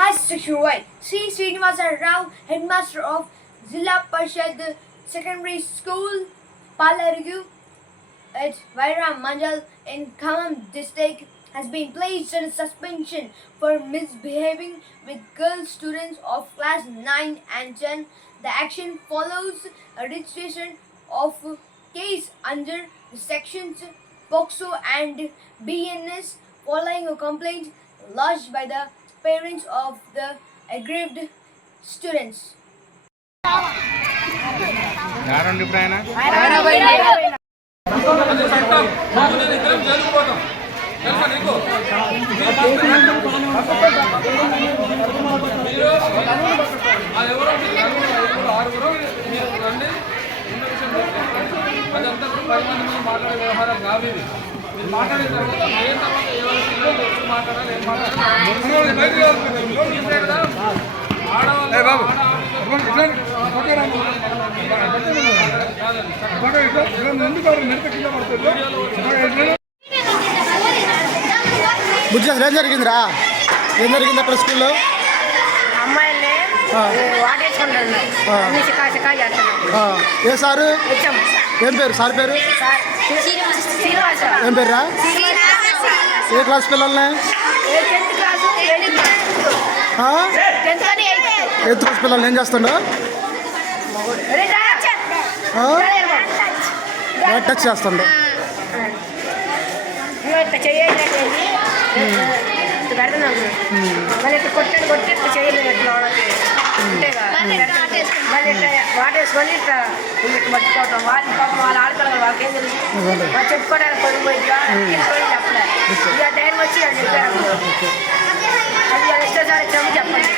Hi, Section Y. Sri Srinivasa Rao, Headmaster of Zilla Parishad Secondary School, Palarigu at Vairam Mandal in Khammam district, has been placed on suspension for misbehaving with girl students of class 9 and 10. The action follows a registration of case under the sections POCSO and BNS following a complaint lodged by the parents of the aggrieved students. యారండి ఇప్పుడు ఆయన అదంతా 10 మంది మాట్లాడే వ్యవహారం కాదు ఇది. మీరు మాట్లాడిన తర్వాత ఏ తర్వాత ఎవరు మాట్లాడాలి ఏం మాట్లాడాలి బుజ్జి ఏం జరిగిందిరా? ఏం జరిగింది అక్కడ స్కూల్లో? అమ్మాయిల్ని వాటేసుకుంటున్నాం. ఏ సారు? ఏం పేరు సార్ పేరు? ఏం పేరురా? ఏ క్లాస్ పిల్లల్ని? ఎయిత్ క్లాస్ పిల్లల్ని ఏం చేస్తుండో? టచ్ చేస్తుండో? మళ్ళీ కొట్టండి కొట్టి చేయలేదు ఎట్లా వాటేసుకొని ఇట్లా పట్టుకోవటం వాళ్ళని పాపం వాళ్ళు ఆడుకోవాలి వాళ్ళకి ఏం తెలుసు వాళ్ళు చెప్పుకోవడానికి కొనుగోలు చెప్పలేదు ఇక టైం వచ్చి అని చెప్పారు అది ఎక్స్ట్రా సార్ చెప్పండి.